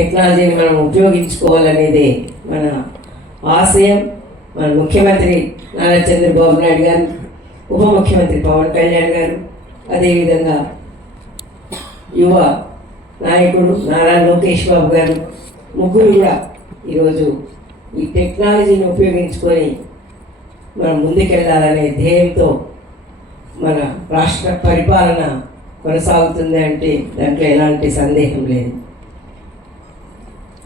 టెక్నాలజీని మనం ఉపయోగించుకోవాలనేదే మన ఆశయం. మన ముఖ్యమంత్రి నారా చంద్రబాబు నాయుడు గారు ఉప ముఖ్యమంత్రి పవన్ కళ్యాణ్ గారు అదేవిధంగా యువ నాయకుడు నారా లోకేష్ బాబు గారు ముగ్గురు కూడా ఈరోజు ఈ టెక్నాలజీని ఉపయోగించుకొని మనం ముందుకెళ్ళాలనే ధ్యేయంతో మన రాష్ట్ర పరిపాలన కొనసాగుతుంది అంటే దాంట్లో ఎలాంటి సందేహం లేదు.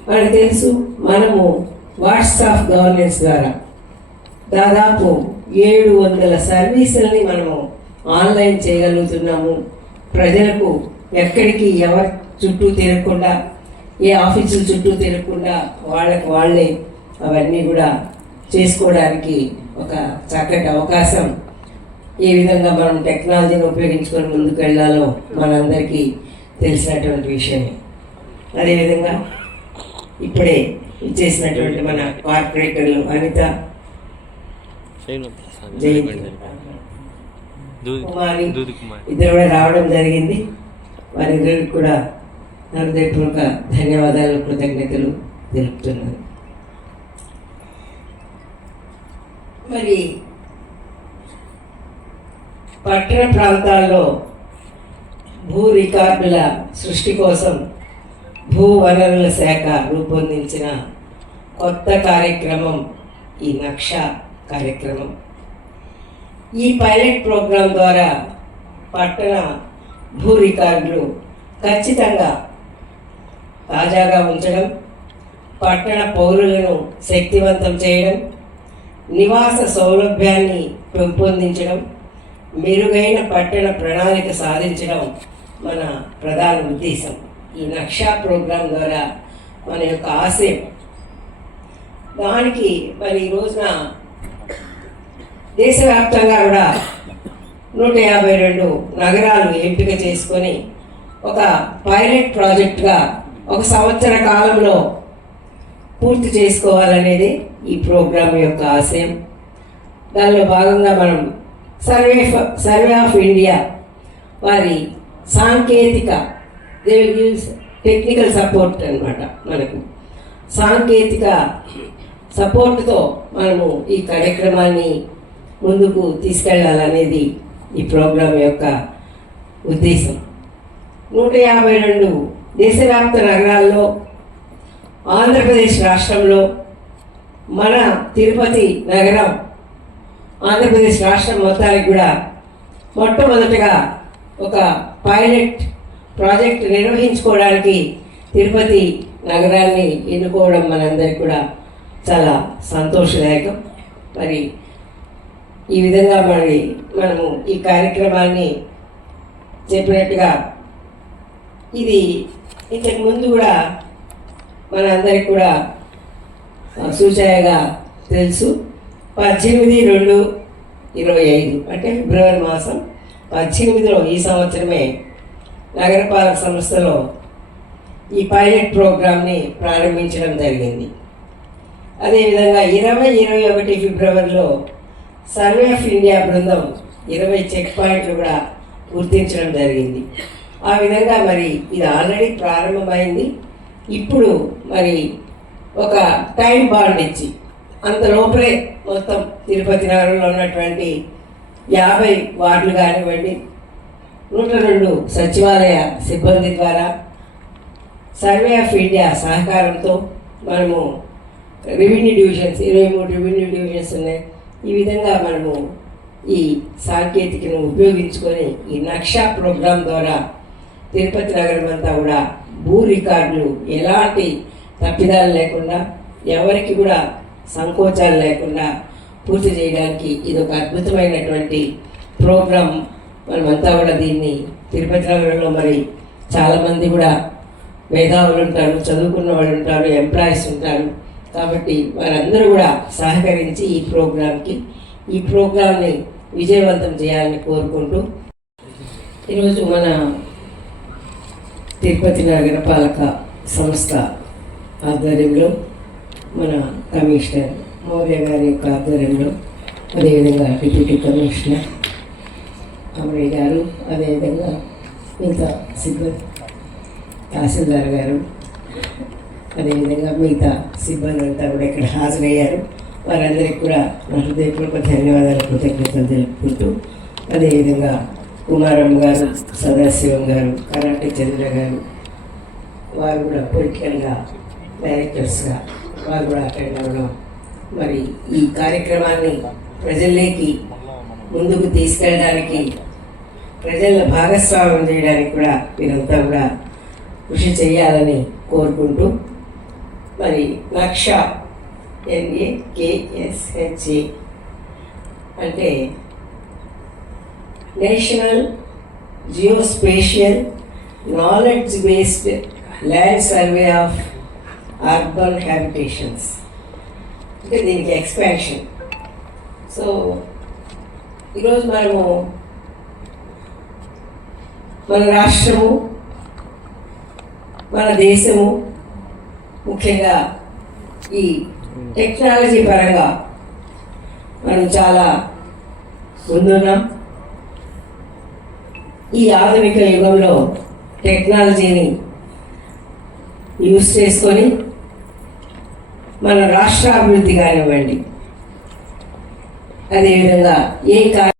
మనకు తెలుసు. మనము వాట్సాప్ గవర్నెన్స్ ద్వారా దాదాపు ఏడు వందల సర్వీసులని మనము ఆన్లైన్ చేయగలుగుతున్నాము. ప్రజలకు ఎక్కడికి ఎవరి చుట్టూ తిరగకుండా ఏ ఆఫీసుల చుట్టూ తిరగకుండా వాళ్ళకి వాళ్ళే అవన్నీ కూడా చేసుకోవడానికి ఒక చక్కటి అవకాశం. ఏ విధంగా మనం టెక్నాలజీని ఉపయోగించుకొని ముందుకు వెళ్ళాలో మనందరికీ తెలిసినటువంటి విషయమే. అదేవిధంగా ఇప్పుడే ఇచ్చేసినటువంటి మన కార్పొరేటర్లు అనిత కుమారి ఇద్దరు కూడా రావడం జరిగింది. వారిద్దరికి కూడా హృదయపూర్వక ధన్యవాదాలు కృతజ్ఞతలు తెలుపుతున్నాను. మరి పట్టణ ప్రాంతాల్లో భూ రికార్డుల సృష్టి కోసం భూ వనరుల శాఖ రూపొందించిన కొత్త కార్యక్రమం ఈ నక్ష కార్యక్రమం. ఈ పైలట్ ప్రోగ్రాం ద్వారా పట్టణ భూ రికార్డులు ఖచ్చితంగా తాజాగా ఉంచడం పట్టణ పౌరులను శక్తివంతం చేయడం నివాస సౌలభ్యాన్ని పెంపొందించడం మెరుగైన పట్టణ ప్రణాళిక సాధించడం మన ప్రధాన ఉద్దేశం. ఈ నక్షా ప్రోగ్రాం ద్వారా మన యొక్క ఆశయం దానికి మరి ఈ రోజున దేశవ్యాప్తంగా కూడా నూట యాభై రెండు నగరాలు ఎంపిక చేసుకొని ఒక పైలట్ ప్రాజెక్ట్గా ఒక సంవత్సర కాలంలో పూర్తి చేసుకోవాలనేది ఈ ప్రోగ్రాం యొక్క ఆశయం. దానిలో భాగంగా మనం సర్వే ఫ- సర్వే ఆఫ్ ఇండియా వారి సాంకేతిక దే గివ్స్ టెక్నికల్ సపోర్ట్ అనమాట మనకు. సాంకేతిక సపోర్ట్తో మనము ఈ కార్యక్రమాన్ని ముందుకు తీసుకెళ్ళాలనేది ఈ ప్రోగ్రాం యొక్క ఉద్దేశం. నూట యాభై రెండు దేశవ్యాప్త నగరాల్లో ఆంధ్రప్రదేశ్ రాష్ట్రంలో మన తిరుపతి నగరం ఆంధ్రప్రదేశ్ రాష్ట్రం మొత్తానికి కూడా మొట్టమొదటగా ఒక పైలట్ ప్రాజెక్ట్ నిర్వహించుకోవడానికి తిరుపతి నగరాన్ని ఎన్నుకోవడం మనందరికీ కూడా చాలా సంతోషదాయకం. మరి ఈ విధంగా మరి మనము ఈ కార్యక్రమాన్ని చెప్పినట్టుగా ఇది ఇంతకు ముందు కూడా మనందరికి కూడా సూచాయగా తెలుసు. పద్దెనిమిది రెండు ఇరవై ఐదు అంటే ఫిబ్రవరి మాసం పద్దెనిమిదిలో ఈ సంవత్సరమే నగరపాలక సంస్థలో ఈ పైలట్ ప్రోగ్రామ్ని ప్రారంభించడం జరిగింది. అదేవిధంగా ఇరవై ఇరవై ఒకటి ఫిబ్రవరిలో సర్వే ఆఫ్ ఇండియా బృందం ఇరవై చెక్ పాయింట్లు కూడా గుర్తించడం జరిగింది. ఆ విధంగా మరి ఇది ఆల్రెడీ ప్రారంభమైంది. ఇప్పుడు మరి ఒక టైం బాండ్ ఇచ్చి అంత లోపలే మొత్తం తిరుపతి నగరంలో ఉన్నటువంటి యాభై వార్డులు కానివ్వండి నూట రెండు సచివాలయ సిబ్బంది ద్వారా సర్వే ఆఫ్ ఇండియా సహకారంతో మనము రెవెన్యూ డివిజన్స్ ఇరవై మూడు రెవెన్యూ డివిజన్స్ ఉన్నాయి. ఈ విధంగా మనము ఈ సాంకేతికను ఉపయోగించుకొని ఈ నక్షా ప్రోగ్రాం ద్వారా తిరుపతి నగరం అంతా కూడా భూ రికార్డులు ఎలాంటి తప్పిదాలు లేకుండా ఎవరికి కూడా సంకోచాలు లేకుండా పూర్తి చేయడానికి ఇది ఒక అద్భుతమైనటువంటి ప్రోగ్రాం మనమంతా కూడా దీన్ని తిరుపతి నగరంలో మరి చాలామంది కూడా మేధావులు ఉంటారు చదువుకున్న వాళ్ళు ఉంటారు ఎంప్లాయీస్ ఉంటారు. కాబట్టి వారందరూ కూడా సహకరించి ఈ ప్రోగ్రాంకి ఈ ప్రోగ్రాంని విజయవంతం చేయాలని కోరుకుంటూ ఈరోజు మన తిరుపతి నగరపాలక సంస్థ ఆధ్వర్యంలో మన కమిషనర్ మౌర్య గారి యొక్క ఆధ్వర్యంలో అదేవిధంగా డిప్యూటీ కమిషనర్ అమరయ్య గారు అదేవిధంగా మిగతా సిబ్బంది తహసీల్దార్ గారు అదేవిధంగా మిగతా సిబ్బంది అంతా కూడా ఇక్కడ హాజరయ్యారు. వారందరికీ కూడా నా హృదయపూర్వక ధన్యవాదాలు కృతజ్ఞతలు తెలుపుకుంటూ అదేవిధంగా కుమారమ్మ గారు సదాశివం గారు కరాటే చంద్ర గారు వారు కూడా పొలిటికల్గా డైరెక్టర్స్గా వారు కూడా అటెండ్ అవ్వడం. మరి ఈ కార్యక్రమాన్ని ప్రజల్లోకి ముందుకు తీసుకెళ్ళడానికి ప్రజలను భాగస్వామ్యం చేయడానికి కూడా మీరంతా కూడా కృషి చేయాలని కోరుకుంటూ మరి లక్ష ఎన్ఏకేఎస్హెచ్ఏ అంటే national geospatial knowledge based land survey of urban habitations. అంటే దీనికి ఎక్స్పాన్షన్. సో ఈరోజు మనము మన రాష్ట్రము మన దేశము ముఖ్యంగా ఈ టెక్నాలజీ పరంగా మనం చాలా ముందున్నాం. ఈ ఆధునిక యుగంలో టెక్నాలజీని యూస్ చేసుకొని మన రాష్ట్రాభివృద్ధి కానివ్వండి అదేవిధంగా ఏ కార్య